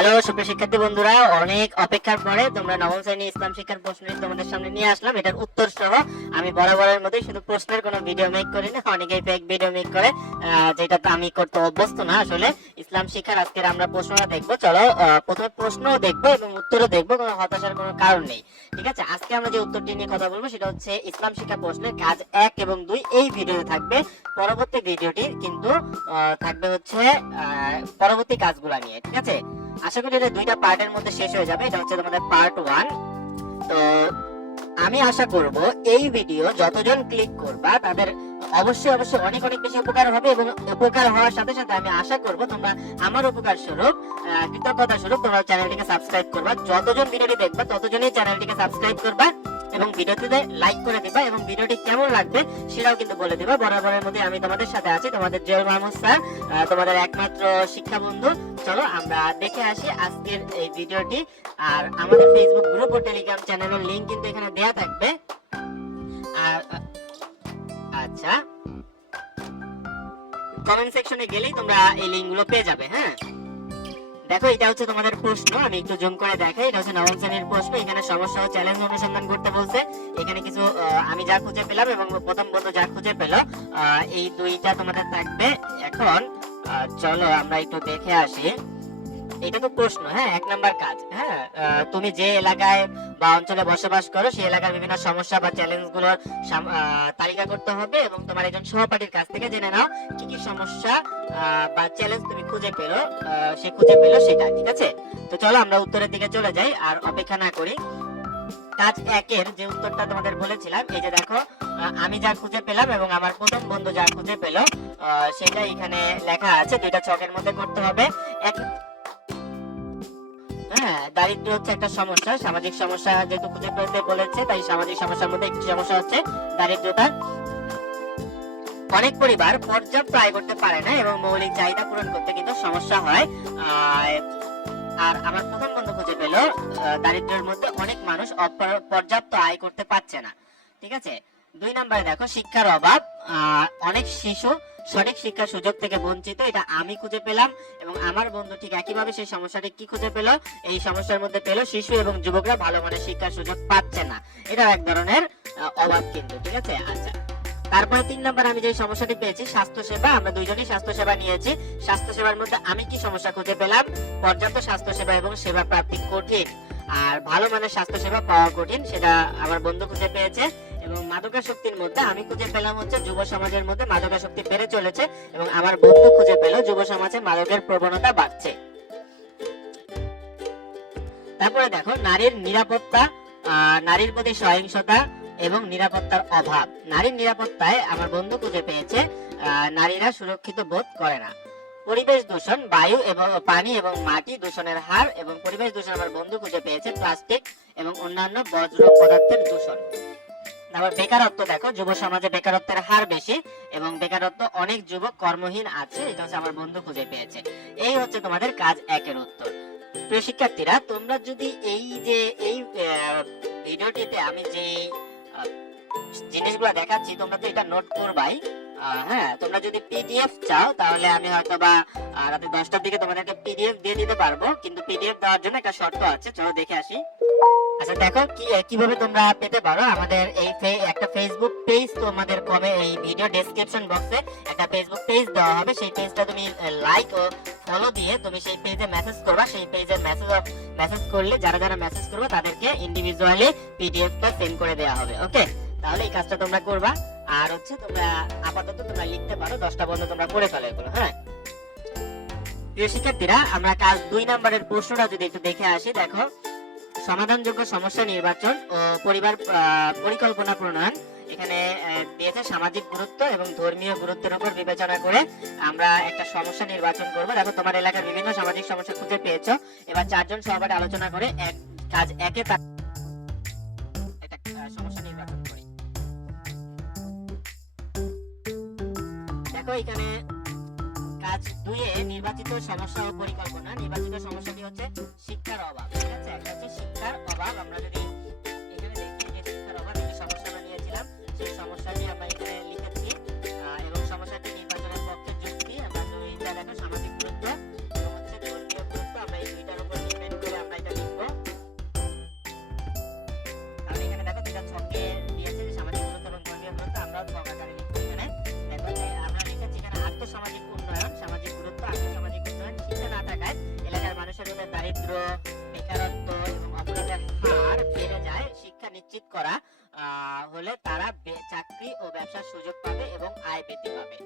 Hello সুপ্রিয় শিক্ষার্থী বন্ধুরা, অনেক অপেক্ষার পরে তোমরা নবম শ্রেণী ইসলাম শিক্ষার প্রশ্ন তোমাদের সামনে নিয়ে আসলাম। এটার উত্তর সহ আমি বরাবরের মতোই শুধু প্রশ্নের কোনো ভিডিও মেক করি না, অনেকেই ফেক ভিডিও মেক করে, যেটা তো আমি করতে অভ্যস্ত না। আসলে ইসলাম শিক্ষার আজকের আমরা প্রশ্নটা দেখবো। চলো প্রথমে প্রশ্নও দেখবো এবং উত্তরও দেখবো, কোনো হতাশার কোনো কারণ নেই। ঠিক আছে, আজকে আমরা যে উত্তরটি নিয়ে কথা বলবো সেটা হচ্ছে ইসলাম শিক্ষা প্রশ্নের কাজ 1 এবং 2 এই ভিডিওতে থাকবে। পরবর্তী ভিডিওটি কিন্তু থাকবে হচ্ছে পরবর্তী কাজগুলো নিয়ে। ঠিক আছে, আশা করি এটা দুইটা পার্টের মধ্যে শেষ হয়ে যাবে। এটা হচ্ছে তোমাদের পার্ট 1। তো আমি আশা করব এই ভিডিও যতজন ক্লিক করবা তাদের অবশ্যই অবশ্যই অনেক অনেক বেশি উপকার হবে, এবং উপকার হওয়ার সাথে সাথে আমি আশা করব তোমরা আমার উপকার স্বরূপ, কৃতজ্ঞতা স্বরূপ তোমরা চ্যানেলটিকে সাবস্ক্রাইব করবা। যতজন ভিডিওটি দেখবা ততজনই চ্যানেলটিকে সাবস্ক্রাইব করবা এবং ভিডিওটিতে লাইক করে দিবা, এবং ভিডিওটি কেমন লাগবে সেটাও কিন্তু বলে দিবা। বরাবরের মধ্যে আমি তোমাদের সাথে আছি, তোমাদের জেল মাহমুদ স্যার, তোমাদের একমাত্র শিক্ষা বন্ধু। চলো আমরা দেখে আসি আজকের এই ভিডিওটি। আর আমাদের ফেসবুক গ্রুপ ও টেলিগ্রাম চ্যানেলের লিংক কিন্তু এখানে দেয়া থাকবে। আর আচ্ছা, কমেন্ট সেকশনে গেলেই তোমরা এই লিংকগুলো পেয়ে যাবে। হ্যাঁ, দেখো এটা হচ্ছে তোমাদের প্রশ্ন, আমি একটু জুম করে দেখাই। এটা হচ্ছে নবম শ্রেণীর প্রশ্ন। এখানে সমস্যা ও চ্যালেঞ্জ অনুসন্ধান করতে বলছে। এখানে কিছু আমি যা খুঁজে পেলাম এবং প্রথম বন্ধু যা খুঁজে পেল, এই দুইটা তোমাদের থাকবে। এখন চলো আমরা একটু দেখে আসি। এটা তো প্রশ্ন, হ্যাঁ, 1 নাম্বার কাজ। হ্যাঁ, তুমি যে এলাকায় বা অঞ্চলে বসবাস করো সেই এলাকার বিভিন্ন সমস্যা বা চ্যালেঞ্জ গুলোর তালিকা করতে হবে, এবং তোমার একজন সহপাঠীর কাছ থেকে জেনে নাও কি কি সমস্যা বা চ্যালেঞ্জ তুমি খুঁজে পেলো, সে খুঁজে পেলো সেটা। ঠিক আছে, তো চলো আমরা উত্তরের দিকে চলে যাই আর অপেক্ষা না করি। কাজ 1 এর যে উত্তরটা তোমাদের বলেছিলাম, এই যে দেখো, আমি যা খুঁজে পেলাম এবং আমার প্রথম বন্ধু যা খুঁজে পেলো, সেটা এখানে লেখা আছে। দুইটা ছকের মধ্যে করতে হবে। হ্যাঁ, দারিদ্র্য হচ্ছে একটা সমস্যা, সামাজিক সমস্যা যেহেতু খুঁজে পেতে বলেছে, তাই সামাজিক সমস্যার মধ্যে একটি সমস্যা হচ্ছে দারিদ্রতা। অনেক পরিবার পর্যাপ্ত আয় করতে পারে না এবং মৌলিক চাহিদা পূরণ করতে কিন্তু সমস্যা হয়। আর আমার প্রথম বন্ধু খুঁজে পেল দারিদ্র্যের মধ্যে অনেক মানুষ পর্যাপ্ত আয় করতে পারছে না। ঠিক আছে, 2 নম্বরে দেখো শিক্ষার অভাব, অনেক শিশু সঠিক শিক্ষার সুযোগ থেকে বঞ্চিত, এটা আমি খুঁজে পেলাম, এবং আমার বন্ধু ঠিক একইভাবে সেই সমস্যাটি কি খুঁজে পেল, এই সমস্যার মধ্যে পেল শিশু এবং যুবকরা ভালো মানের শিক্ষার সুযোগ পাচ্ছে না। এটা এক ধরনের অভাব কিন্তু। ঠিক আছে, আচ্ছা, তারপরে 3 নম্বর আমি যে সমস্যাটি পেয়েছি স্বাস্থ্য সেবা, আমরা দুইজনই স্বাস্থ্য সেবা নিয়েছি। স্বাস্থ্য সেবার মধ্যে আমি কি সমস্যা খুঁজে পেলাম, পর্যাপ্ত স্বাস্থ্য সেবা এবং সেবা প্রাপ্তি কঠিন, আর ভালো মানের স্বাস্থ্য সেবা পাওয়া কঠিন, সেটা আমার বন্ধু খুঁজে পেয়েছে। এবং মাদকাসক্তির মধ্যে আমি খুঁজে পেলাম হচ্ছে যুব সমাজের মধ্যে মাদকাসক্তি বেড়ে চলেছে, এবং আমার বন্ধু খুঁজে পেল যুব সমাজে মাদকের প্রবণতা বাড়ছে। তারপরে দেখো নারীর নিরাপত্তা, নারীর প্রতি সহিংসতা এবং নিরাপত্তার অভাব। নারীর নিরাপত্তায় আমার বন্ধু খুঁজে পেয়েছে নারীরা সুরক্ষিত বোধ করে না। পরিবেশ দূষণ, বায়ু এবং পানি এবং মাটি দূষণের হার এবং পরিবেশ দূষণ আমার বন্ধু খুঁজে পেয়েছে প্লাস্টিক এবং অন্যান্য বজ্র পদার্থের দূষণ। আবার বেকারত্ব, দেখো যুব সমাজে বেকারত্বের হার বেশি এবং বেকারত্ব অনেক যুবক কর্মহীন আছে, এটা হচ্ছে আমার বন্ধু খুঁজে পেয়েছে। এই হচ্ছে তোমাদের কাজ 1 এর উত্তর। প্রিয় শিক্ষার্থীরা, তোমরা যদি এই যে এই ভিডিওটিতে আমি যে জিনিসগুলো দেখাচ্ছি তোমরা তো এটা নোট করবাই। হ্যাঁ, তোমরা যদি পিডিএফ চাও তাহলে আমি হয়তো বা রাতে 10টার দিকে তোমাদেরকে পিডিএফ দিয়ে দিতে পারবো, কিন্তু পিডিএফ দেওয়ার জন্য একটা শর্ত আছে। চলো দেখে আসি। আচ্ছা, দেখো কিভাবে তোমরা পেতে পারো। আমাদের এই একটা ফেসবুক পেজ তোমাদের এই ভিডিও ডেসক্রিপশন বক্সে একটা ফেসবুক পেজ দেওয়া হবে। সেই পেজটা তুমি লাইক ও ফলো দিয়ে তুমি সেই পেজে মেসেজ করবা। সেই পেজে মেসেজ করলে যারা যারা মেসেজ করবে তাদেরকে ইন্ডিভিজুয়ালি পিডিএফটা সেন্ড করে দেওয়া হবে। ওকে, তাহলে এই কাজটা তোমরা করবা। আর হচ্ছে তোমরা আপাতত তোমরা লিখতে পারো, 10টা বন্ধ তোমরা করে ফেলো এগুলো। হ্যাঁ, প্রিয় শিক্ষার্থীরা, আমরা কাজ 2 নম্বরের প্রশ্নটা যদি একটু দেখে আসি। দেখো, সমাধানযোগ্য সমস্যা নির্বাচন ও পরিবার পরিকল্পনা প্রণয়ন। এখানে দিয়েছে সামাজিক গুরুত্ব এবং ধর্মীয় গুরুত্বের উপর বিবেচনা করে আমরা একটা সমস্যা নির্বাচন করব। দেখো, তোমার এলাকার বিভিন্ন সামাজিক সমস্যা খুঁজে পেয়েছো। এবার 4 জন সহপাঠী আলোচনা করে কাজ 1 এ একটা সমস্যা নির্বাচন করি। দেখো, এখানে কাজ 2 এ নির্বাচিত সমস্যা ও পরিকল্পনা। নির্বাচিত সমস্যাটি হচ্ছে শিক্ষার অভাব। ঠিক আছে, একটা হচ্ছে শিক্ষার অভাব। আমরা যদি এখানে দেখি যে শিক্ষার অভাব, এই সমস্যাটা নিয়েছিলাম, সেই সমস্যাটি আমরা এখানে লিখেছি, এবং সমস্যাটি নির্বাচনের পক্ষে যুক্তি। আমরা দুইটা দেখো, সামাজিক গুরুত্ব এবং হচ্ছে ধর্মীয় গুরুত্ব, আমরা এই দুইটার উপর দারিদ্র, বেকারত্ব এবং অপরাধের হার বেড়ে যায়, শিক্ষা নিশ্চিত করা হলে তারা চাকরি ও ব্যবসার সুযোগ পাবে এবং আয় বৃদ্ধি পাবে।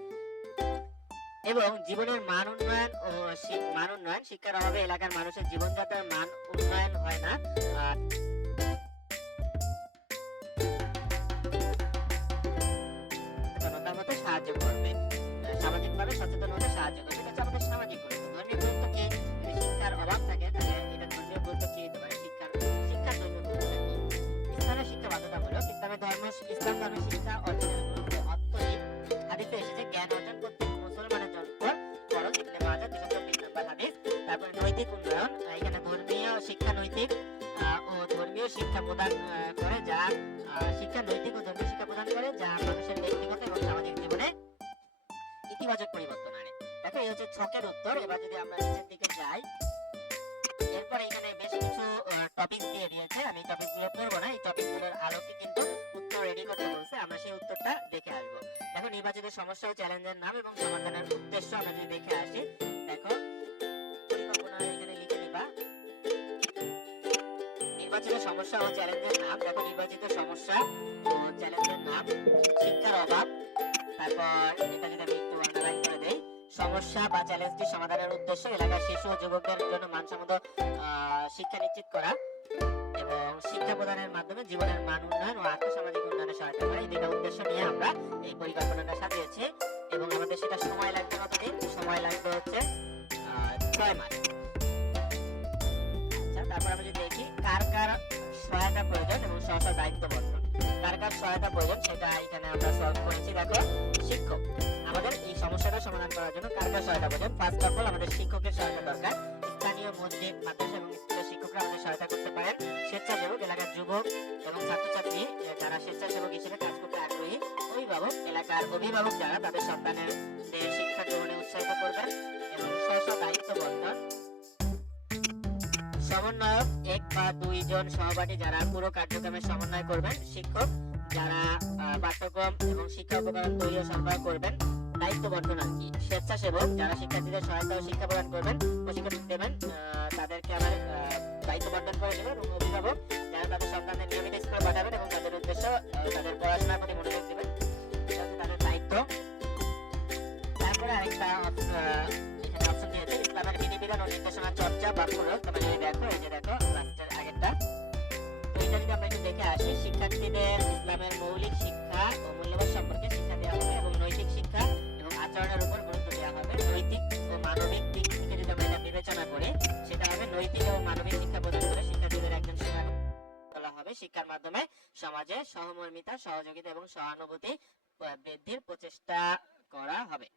এবং জীবনের মান উন্নয়ন শিক্ষার অভাবে এলাকার মানুষের জীবনযাত্রার মান উন্নয়ন হয় না। সচেতনতা হতে সাহায্য করবে, সামাজিকভাবে সচেতন হতে সাহায্য করবে। এটা হচ্ছে আমাদের সামাজিক গুরুত্ব। ধর্মীয় গুরুত্ব কি? যদি শিক্ষার অভাব থাকে তাহলে এটা ধর্মীয় গুরুত্ব কি হতে পারে? শিক্ষার ধর্মীয় গুরুত্ব কি? ইসলামের শিক্ষা বাধ্যতামূলক। ইসলাম ধর্মের শিক্ষা অর্জনের গুরুত্ব অত্যধিক। হাদিসে এসেছে জ্ঞান অর্জন করতে মুসলমানের জন্য ফরজ। ইবনে মাজাহ 224 নম্বর হাদিস। তারপরে নৈতিক উন্নয়ন, এখানে ধর্মীয় শিক্ষা নৈতিক ও ধর্মীয় শিক্ষা প্রদান করে, যা শিক্ষা নৈতিক ও ধর্মীয় শিক্ষা প্রদান করে যা মানুষের ব্যক্তিগত এবং সামাজিক জীবনে ইতিবাচক পরিবর্তন আনে। দেখো এই হচ্ছে ছকের উত্তর। এবার যদি আমরা নিচের দিকে যাই, এরপর এখানে বেশ কিছু টপিক দিয়ে দিয়েছে, আমি টপিকগুলো পড়বো না, এই টপিকগুলোর আলোকে কিন্তু উত্তর রেডি করতে বলছে, আমরা সেই উত্তরটা দেখে আসবো। দেখো নির্বাচিত সমস্যা ও চ্যালেঞ্জের নাম এবং সমাধানের উদ্দেশ্য আমরা যদি দেখে আসি, দেখো পরিকল্পনা এখানে লিখে নিবা নির্বাচিত সমস্যা ও চ্যালেঞ্জের নাম। দেখো নির্বাচিত সমস্যা ও চ্যালেঞ্জের নাম, শিক্ষার অভাব। তারপর এটা যদি আমি একটু আন্ডারলাইন করে দেই, সমস্যা বা চ্যালেঞ্জটি সমাধানের উদ্দেশ্য এলাকার শিশু ও যুবকদের জন্য মানসম্মত শিক্ষা নিশ্চিত করা এবং শিক্ষা প্রদানের মাধ্যমে জীবনের মান উন্নয়ন ও আর্থসামাজিক উন্নয়নে সহায়তা করা। এই দুইটা উদ্দেশ্য নিয়ে আমরা এই পরিকল্পনাটা সাজিয়েছি এবং আমাদের সেটা সময় লাগবে কতদিন? সময় লাগবে হচ্ছে 6 মাস। আচ্ছা, তারপর আমরা যদি দেখি কার কার সহায়তা প্রয়োজন এবং স্ব দায়িত্ব বর্ণন। কার কার সহায়তা প্রয়োজন সেটা এখানে আমরা সলভ করেছি। দেখো শিক্ষক, আমাদের এই সমস্যাটা সমাধান করার জন্য কার কার সহায়তা প্রয়োজন? ফার্স্ট অফ অল আমাদের শিক্ষকের সহায়তা দরকার। স্থানীয় মসজিদ, মাদ্রাসা এবং স্কুলের শিক্ষকরা আমাদের সহায়তা করতে পারেন। স্বেচ্ছাসেবক, এলাকার যুবক এবং ছাত্রছাত্রী যারা স্বেচ্ছাসেবক হিসেবে কাজ করতে আগ্রহী। অভিভাবক, এলাকার অভিভাবক যারা তাদের সন্তানের শিক্ষা গ্রহণে উৎসাহিত করবেন এবং স্ব দায়িত্ব বর্ণন। সমন্বয়ক, 1 বা 2 জন সহপাঠী যারা পুরো কার্যক্রমের সমন্বয় করবেন। শিক্ষক, যারা পাঠ্যক্রম এবং শিক্ষা উপকরণ তৈরি ও সরবরাহ করবেন। দায়িত্ব বন্টন আর কি। স্বেচ্ছাসেবক, যারা শিক্ষার্থীদের সহায়তা ও শিক্ষা প্রদান করবেন, প্রশিক্ষণ দেবেন, তাদেরকে আবার দায়িত্ব বন্টন করে দেবেন। এবং অভিভাবক, যারা তাদের সন্তানদের নিয়মিত স্কুলে পাঠাবেন এবং তাদের উদ্দেশ্য তাদের পড়াশোনার প্রতি মনোযোগ দেবেন, এটা হচ্ছে তাদের দায়িত্ব। তারপরে আরেকটা এখানে অপশন দিয়েছে ইসলামের বিধিবিধান ও নির্দেশনা চর্চা বা প্রয়োগ। তোমরা যদি দেখো, এই যে দেখো লাস্টের আগেরটা, তো এটা যদি আমরা একটু দেখে আসি, শিক্ষার্থীদের ইসলামের মৌলিক শিক্ষা ও মূল্যবোধ সম্পর্কে শিক্ষা দেওয়া হবে এবং নৈতিক শিক্ষা এবং আচরণের উপর গুরুত্ব দেওয়া হবে। নৈতিক ও মানবিক দিক থেকে যদি আমরা এটা বিবেচনা করি, সেটা হবে নৈতিক ও মানবিক শিক্ষা প্রদান করে শিক্ষার্থীদের একজন শিক্ষা বলা হবে। শিক্ষার মাধ্যমে সমাজে সহমর্মিতা, সহযোগিতা এবং সহানুভূতি বৃদ্ধির প্রচেষ্টা করা হবে।